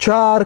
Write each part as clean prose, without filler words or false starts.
4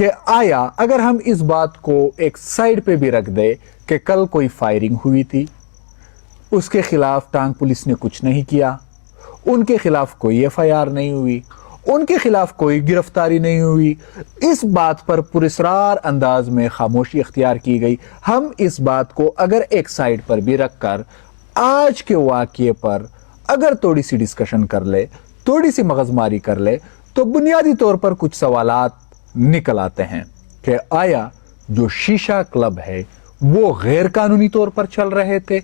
کہ آیا اگر ہم اس بات کو ایک سائڈ پہ بھی رکھ دے کہ کل کوئی فائرنگ ہوئی تھی، اس کے خلاف ٹانگ پولیس نے کچھ نہیں کیا، ان کے خلاف کوئی FIR نہیں ہوئی، ان کے خلاف کوئی گرفتاری نہیں ہوئی، اس بات پر پراسرار انداز میں خاموشی اختیار کی گئی، ہم اس بات کو اگر ایک سائڈ پر بھی رکھ کر آج کے واقعے پر اگر تھوڑی سی ڈسکشن کر لے، تھوڑی سی مغز ماری کر لے، تو بنیادی طور پر کچھ سوالات نکل آتے ہیں کہ آیا جو شیشہ کلب ہے وہ غیر قانونی طور پر چل رہے تھے؟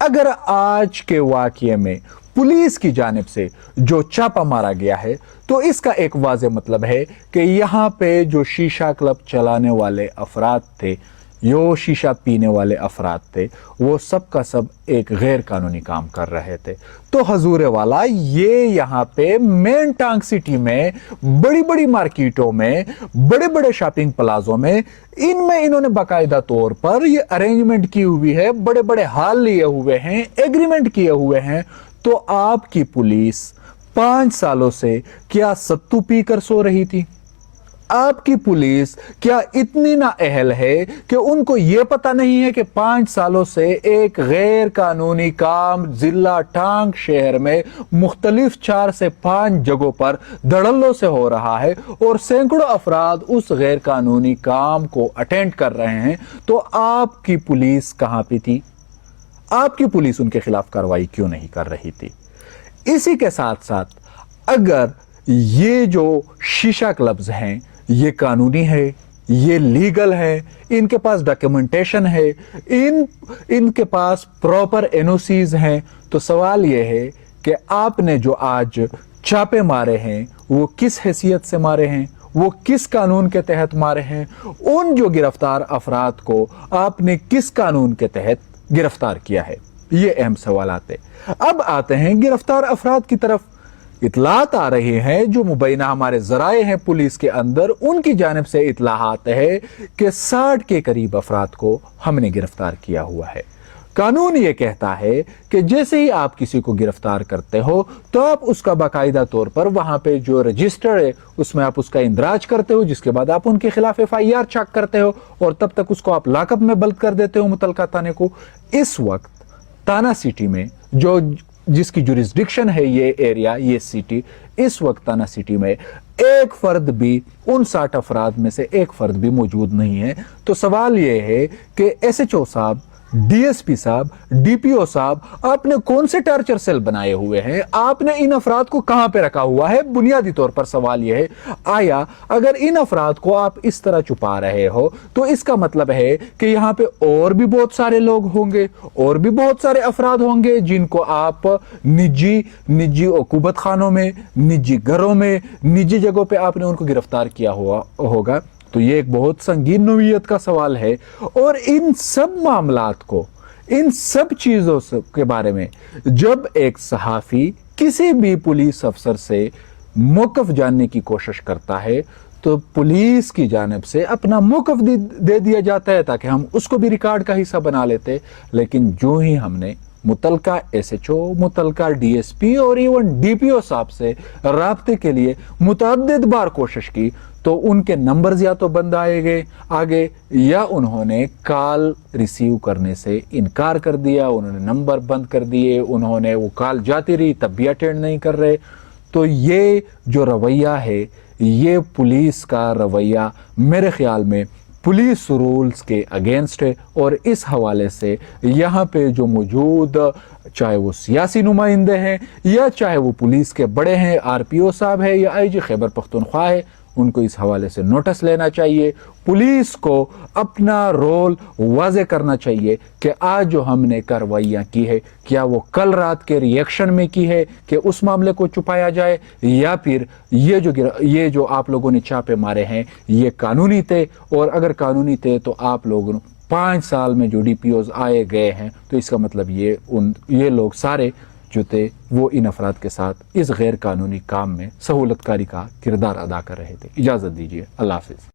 اگر آج کے واقعے میں پولیس کی جانب سے جو چھاپا مارا گیا ہے تو اس کا ایک واضح مطلب ہے کہ یہاں پہ جو شیشہ کلب چلانے والے افراد تھے، جو شیشہ پینے والے افراد تھے، وہ سب کا سب ایک غیر قانونی کام کر رہے تھے۔ تو حضور والا یہ یہاں پہ مین ٹانگ سٹی میں بڑی بڑی مارکیٹوں میں، بڑے بڑے شاپنگ پلازوں میں انہوں نے باقاعدہ طور پر یہ ارینجمنٹ کی ہوئی ہے، بڑے بڑے ہال لیے ہوئے ہیں، ایگریمنٹ کیے ہوئے ہیں۔ تو آپ کی پولیس 5 سالوں سے کیا ستو پی کر سو رہی تھی؟ آپ کی پولیس کیا اتنی نااہل ہے کہ ان کو یہ پتا نہیں ہے کہ 5 سالوں سے ایک غیر قانونی کام ضلع ٹانگ شہر میں مختلف 4 سے 5 جگہوں پر دھڑلوں سے ہو رہا ہے اور سینکڑوں افراد اس غیر قانونی کام کو اٹینڈ کر رہے ہیں؟ تو آپ کی پولیس کہاں پہ تھی؟ آپ کی پولیس ان کے خلاف کارروائی کیوں نہیں کر رہی تھی؟ اسی کے ساتھ ساتھ اگر یہ جو شیشہ کلبز ہیں یہ قانونی ہے، یہ لیگل ہے، ان کے پاس ڈاکیومنٹیشن ہے، ان کے پاس پراپر NOCs ہیں، تو سوال یہ ہے کہ آپ نے جو آج چھاپے مارے ہیں وہ کس حیثیت سے مارے ہیں؟ وہ کس قانون کے تحت مارے ہیں؟ ان جو گرفتار افراد کو آپ نے کس قانون کے تحت گرفتار کیا ہے؟ یہ اہم سوالات ہیں۔ اب آتے ہیں گرفتار افراد کی طرف۔ اطلاعات آ رہی ہیں، جو مبینہ ہمارے ذرائع ہیں پولیس کے اندر، ان کی جانب سے اطلاعات ہے کہ 60 کے قریب افراد کو ہم نے گرفتار کیا ہوا ہے۔ قانون یہ کہتا ہے کہ جیسے ہی آپ کسی کو گرفتار کرتے ہو تو آپ اس کا باقاعدہ طور پر وہاں پہ جو رجسٹر ہے اس میں آپ اس کا اندراج کرتے ہو، جس کے بعد آپ ان کے خلاف FIR چاک کرتے ہو اور تب تک اس کو آپ لاک اپ میں بند کر دیتے ہو متعلقہ تانے کو۔ اس وقت تانا سٹی میں جس کی جوریسڈکشن ہے یہ ایریا، یہ سٹی، اس وقت تانا سٹی میں ایک فرد بھی ان 60 افراد میں سے ایک فرد بھی موجود نہیں ہے۔ تو سوال یہ ہے کہ SHO صاحب، DSP صاحب، DPO صاحب، آپ نے کون سے ٹارچر سیل بنائے ہوئے ہیں؟ آپ نے ان افراد کو کہاں پہ رکھا ہوا ہے؟ بنیادی طور پر سوال یہ ہے، آیا اگر ان افراد کو آپ اس طرح چھپا رہے ہو تو اس کا مطلب ہے کہ یہاں پہ اور بھی بہت سارے لوگ ہوں گے، اور بھی بہت سارے افراد ہوں گے جن کو آپ نجی عقوبت خانوں میں، نجی گھروں میں، نجی جگہوں پہ آپ نے ان کو گرفتار کیا ہوگا۔ تو یہ ایک بہت سنگین نوعیت کا سوال ہے، اور ان سب معاملات کو، ان سب چیزوں کے بارے میں جب ایک صحافی کسی بھی پولیس افسر سے موقف جاننے کی کوشش کرتا ہے تو پولیس کی جانب سے اپنا موقف دے دیا جاتا ہے تاکہ ہم اس کو بھی ریکارڈ کا حصہ بنا لیتے۔ لیکن جو ہی ہم نے متعلقہ SHO، متعلقہ DSP اور ایون DPO صاحب سے رابطے کے لیے متعدد بار کوشش کی تو ان کے نمبرز یا تو بند آگے یا انہوں نے کال ریسیو کرنے سے انکار کر دیا، انہوں نے نمبر بند کر دیے، انہوں نے وہ کال جاتی رہی تب بھی اٹینڈ نہیں کر رہے۔ تو یہ جو رویہ ہے، یہ پولیس کا رویہ میرے خیال میں پولیس رولز کے اگینسٹ ہے، اور اس حوالے سے یہاں پہ جو موجود، چاہے وہ سیاسی نمائندے ہیں یا چاہے وہ پولیس کے بڑے ہیں، RPO صاحب ہے یا IG خیبر پختونخوا ہے، ان کو اس حوالے سے نوٹس لینا چاہیے۔ پولیس کو اپنا رول واضح کرنا چاہیے کہ آج جو ہم نے کارروائیاں کی ہے کیا وہ کل رات کے ریئیکشن میں کی ہے کہ اس معاملے کو چھپایا جائے، یا پھر یہ جو آپ لوگوں نے چھاپے مارے ہیں یہ قانونی تھے، اور اگر قانونی تھے تو آپ لوگوں 5 سال میں جو DPOs آئے گئے ہیں تو اس کا مطلب یہ لوگ سارے جو تھے وہ ان افراد کے ساتھ اس غیر قانونی کام میں سہولت کاری کا کردار ادا کر رہے تھے۔ اجازت دیجیے، اللہ حافظ۔